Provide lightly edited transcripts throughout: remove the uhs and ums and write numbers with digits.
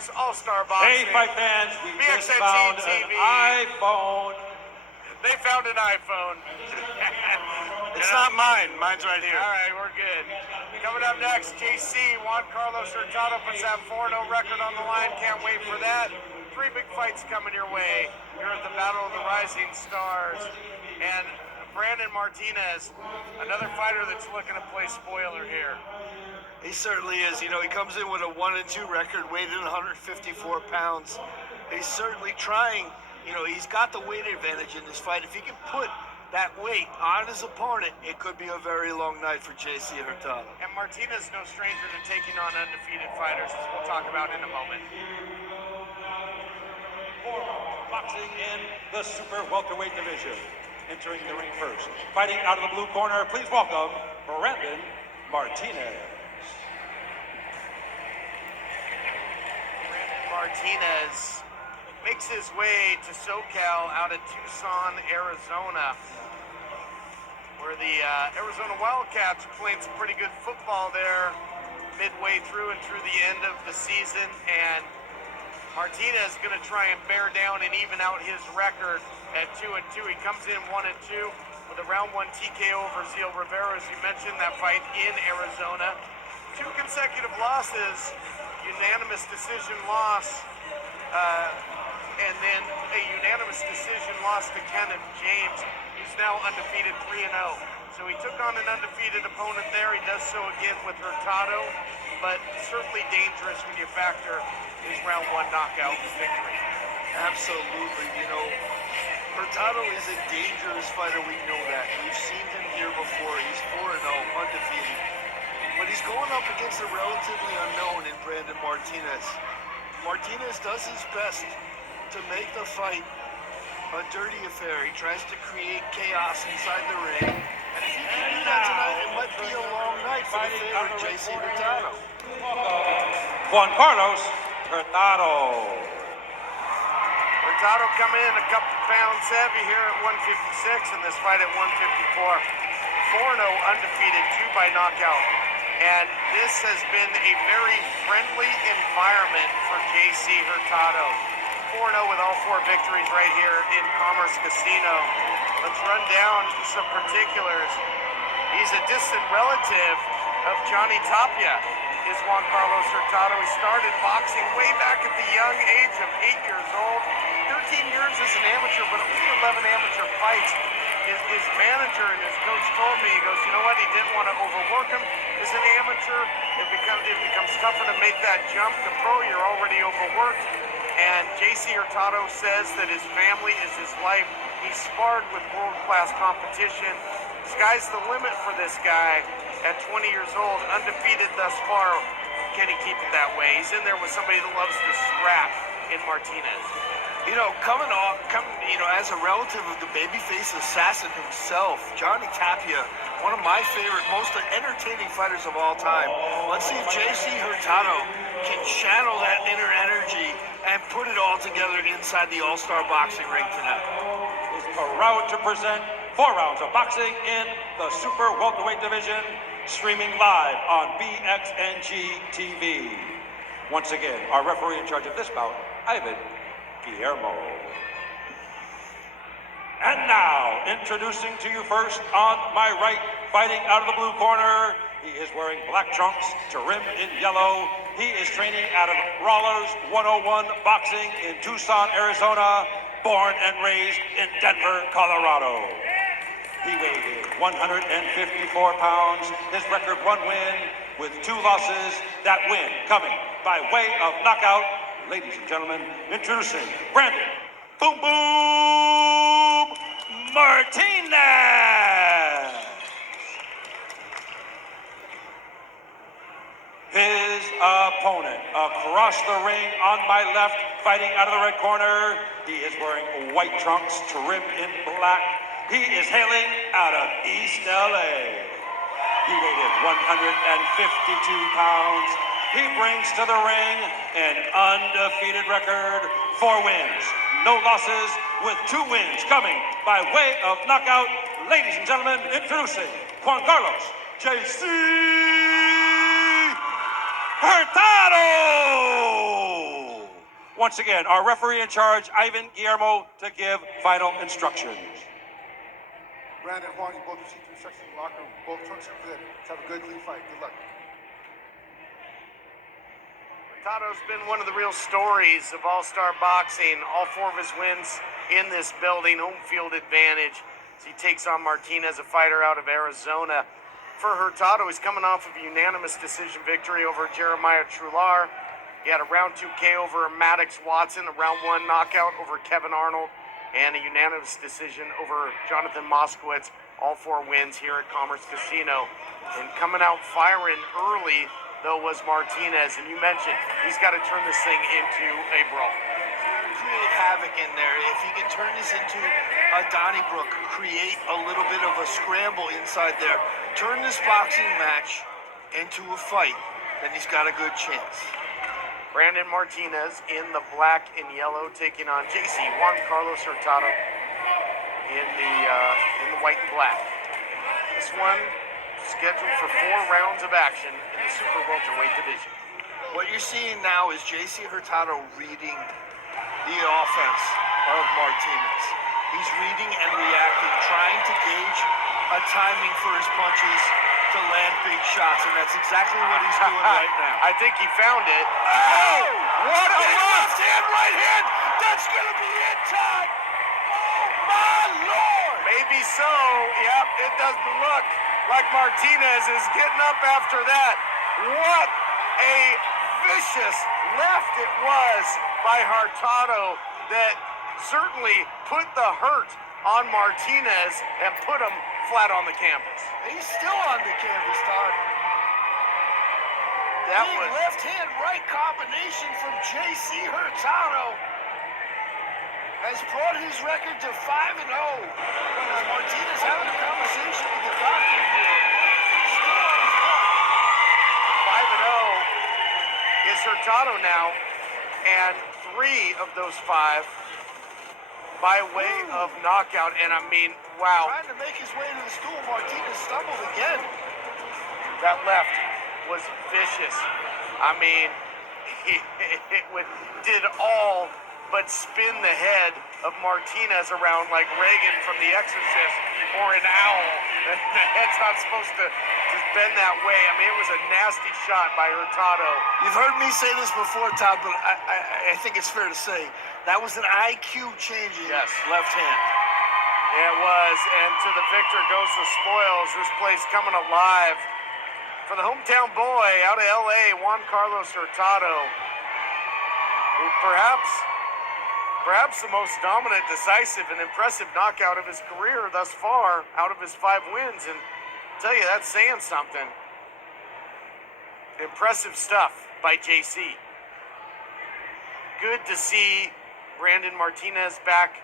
Stars, All-Star Boxing. Hey, fight fans, we just BXNT found TV. an iPhone. They found an iPhone. It's not mine. Mine's right here. All right, we're good. Coming up next, JC, Juan Carlos Hurtado puts that 4-0 record on the line. Can't wait for that. 3 big fights coming your way. You're at the Battle of the Rising Stars. And Brandon Martinez, another fighter that's looking to play spoiler here. He certainly is. You know, he comes in with a 1-2 record, weighed in 154 pounds. He's certainly trying. You know, he's got the weight advantage in this fight. If he can put that weight on his opponent, it could be a very long night for JC Hurtado. And Martinez no stranger to taking on undefeated fighters, as we'll talk about in a moment. Boxing in the super welterweight division. Entering the ring first. Fighting out of the blue corner, please welcome Brandon Martinez. Brandon Martinez makes his way to SoCal out of Tucson, Arizona, where the Arizona Wildcats are playing some pretty good football there midway through and through the end of the season. And Martinez is going to try and bear down and even out his record at 2-2. He comes in 1-2 with a round 1 TKO over Ziel Rivera, as you mentioned, that fight in Arizona. 2 consecutive losses, unanimous decision loss, and then a unanimous decision loss to Kenneth James, who's now undefeated 3-0. So he took on an undefeated opponent there. He does so again with Hurtado, but certainly dangerous when you factor his round 1 knockout victory. Absolutely. You know, Hurtado is a dangerous fighter. We know that. We've seen him here before. He's 4-0, undefeated. But he's going up against a relatively unknown in Brandon Martinez. Martinez does his best to make the fight a dirty affair. He tries to create chaos inside the ring. And if he can do that tonight, it might be a long night for the favorite JC Hurtado. Juan Carlos Hurtado. Hurtado coming in a couple pounds heavy here at 156 in this fight at 154. 4-0 undefeated, 2 by knockout. And this has been a very friendly environment for JC Hurtado. 4-0 with all 4 victories right here in Commerce Casino. Let's run down some particulars. He's a distant relative of Johnny Tapia, is Juan Carlos Hurtado. He started boxing way back at the young age of 8 years old. 13 years as an amateur, but only 11 amateur fights. His manager and his coach told me, he goes, you know what, he didn't want to overwork him. As an amateur, it becomes tougher to make that jump to pro. You're already overworked. And JC Hurtado says that his family is his life. He sparred with world-class competition. Sky's the limit for this guy at 20 years old, undefeated thus far. Can he keep it that way? He's in there with somebody that loves to scrap in Martinez. You know, as a relative of the babyface assassin himself, Johnny Tapia, one of my favorite, most entertaining fighters of all time. Let's see if JC Hurtado can channel that inner energy and put it all together inside the All-Star boxing ring tonight. Proud to present 4 rounds of boxing in the super welterweight division, streaming live on BXNG TV. Once again, our referee in charge of this bout, Ivan Guillermo. And now, introducing to you first on my right, fighting out of the blue corner, he is wearing black trunks trimmed in yellow. He is training out of Rawlers 101 Boxing in Tucson, Arizona, born and raised in Denver, Colorado. He weighed in 154 pounds. His record 1 win with 2 losses. That win coming by way of knockout. Ladies and gentlemen, introducing Brandon Boom Boom Martinez. His opponent across the ring on my left, fighting out of the red corner. He is wearing white trunks trimmed in black. He is hailing out of East LA. He weighed in 152 pounds. He brings to the ring an undefeated record, 4 wins, no losses, with 2 wins coming by way of knockout. Ladies and gentlemen, introducing Juan Carlos JC Hurtado. once again, our referee in charge, Ivan Guillermo, to give final instructions. Brandon, Juan, you both received instructions in the locker room. Both trunks are good. Let's have a good, clean fight. Good luck. Hurtado's been one of the real stories of All-Star Boxing. All 4 of his wins in this building, home field advantage. As he takes on Martinez, a fighter out of Arizona. For Hurtado, he's coming off of a unanimous decision victory over Jeremiah Trular. He had a round 2 KO over Maddox Watson, a round 1 knockout over Kevin Arnold, and a unanimous decision over Jonathan Moskowitz. All 4 wins here at Commerce Casino. And coming out firing early, though, was Martinez. And you mentioned he's got to turn this thing into a brawl. Create havoc in there. If he can turn this into a Donnybrook, create a little bit of a scramble inside there, turn this boxing match into a fight, then he's got a good chance. Brandon Martinez in the black and yellow, taking on JC Juan Carlos Hurtado in the white and black. This one scheduled for 4 rounds of action in the super welterweight division. What you're seeing now is JC Hurtado reading the offense of Martinez. He's reading and reacting, trying to gauge a timing for his punches to land big shots, and that's exactly what he's doing right now. I think he found it. Oh! What a left hand, right hand! That's gonna be in time! Oh my Lord! Maybe so. Yep, it doesn't look like Martinez is getting up after that. What a vicious left it was by Hurtado that certainly put the hurt on Martinez and put him flat on the canvas. He's still on the canvas, Todd. That Big was left hand right combination from JC Hurtado has brought his record to 5-0. Martinez having a conversation with the doctor here. Still on his mark. 5-0 is Hurtado now, and 3 of those 5 by way of knockout. And I mean, wow. Trying to make his way to the stool, Martinez stumbled again. That left was vicious. I mean, did all but spin the head of Martinez around like Reagan from The Exorcist or an owl. The head's not supposed to just bend that way. I mean, it was a nasty shot by Hurtado. You've heard me say this before, Todd, but I think it's fair to say that was an IQ changing left hand. Yeah, it was, and to the victor goes the spoils. This place coming alive for the hometown boy out of LA, Juan Carlos Hurtado, who perhaps the most dominant, decisive, and impressive knockout of his career thus far out of his 5 wins. And I'll tell you, that's saying something. Impressive stuff by JC. Good to see Brandon Martinez back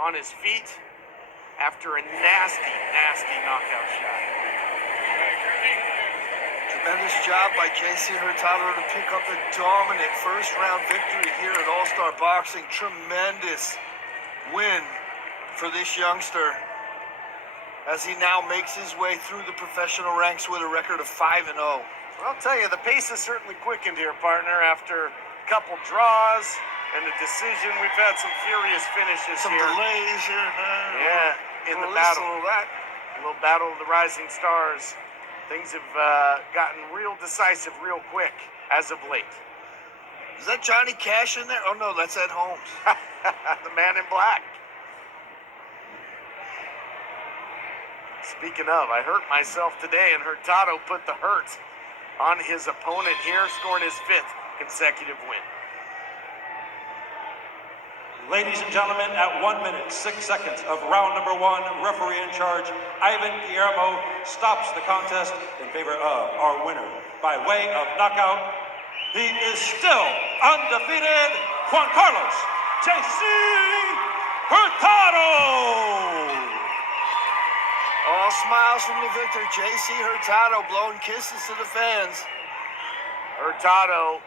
on his feet after a nasty, nasty knockout shot. Tremendous job by JC Hurtado to pick up a dominant first-round victory here at All-Star Boxing. Tremendous win for this youngster as he now makes his way through the professional ranks with a record of 5-0. Well, I'll tell you, the pace has certainly quickened here, partner, after a couple draws and a decision. We've had some furious finishes Some here. delays here and there. Yeah, in the This, battle. little that. A little battle of the rising stars. Things have gotten real decisive real quick as of late. Is that Johnny Cash in there? Oh, no, that's Ed Holmes. The man in black. Speaking of, I hurt myself today, and Hurtado put the hurt on his opponent here, scoring his 5th consecutive win. Ladies and gentlemen, at 1 minute, 6 seconds of round number 1, referee in charge, Ivan Guillermo, stops the contest in favor of our winner. By way of knockout, he is still undefeated, Juan Carlos JC Hurtado. All smiles from the victor, JC Hurtado, blowing kisses to the fans. Hurtado,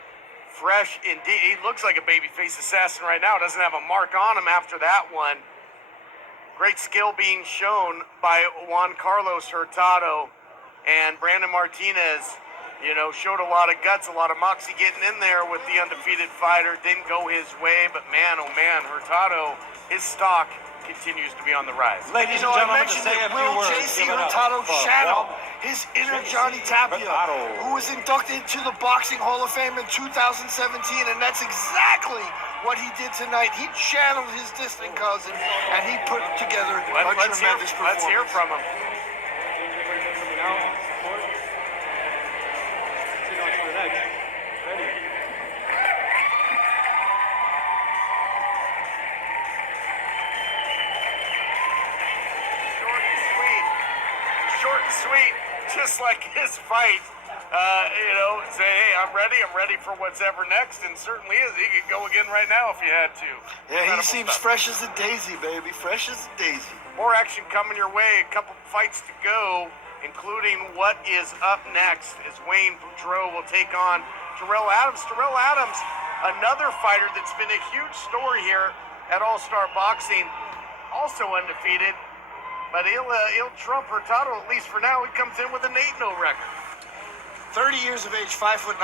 fresh indeed. He looks like a babyface assassin right now. Doesn't have a mark on him after that one. Great skill being shown by Juan Carlos Hurtado, and Brandon Martinez You know, showed a lot of guts, a lot of moxie getting in there with the undefeated fighter. Didn't go his way, but man, oh man, Hurtado, his stock continues to be on the rise. Ladies You know, and I gentlemen, to mentioned say it, a few Will words, J.C. give it up Hurtado for channel Juan. his inner J.C. Johnny Tapia, Hurtado. who was inducted into the Boxing Hall of Fame in 2017, and that's exactly what he did tonight. He channeled his distant cousin, and he put together a tremendous performance. Let's hear from him. Short and sweet, just like his fight. You know, say, hey, I'm ready for what's ever next, and certainly is. He could go again right now if he had to. Yeah, Incredible he seems stuff. fresh as a daisy, baby. Fresh as a daisy. More action coming your way. A couple fights to go, including what is up next as Wayne Boudreaux will take on Terrell Adams. Terrell Adams, another fighter that's been a huge story here at All-Star Boxing, also undefeated. But he'll trump Hurtado, at least for now. He comes in with an 8-0 record. 30 years of age, 5'9".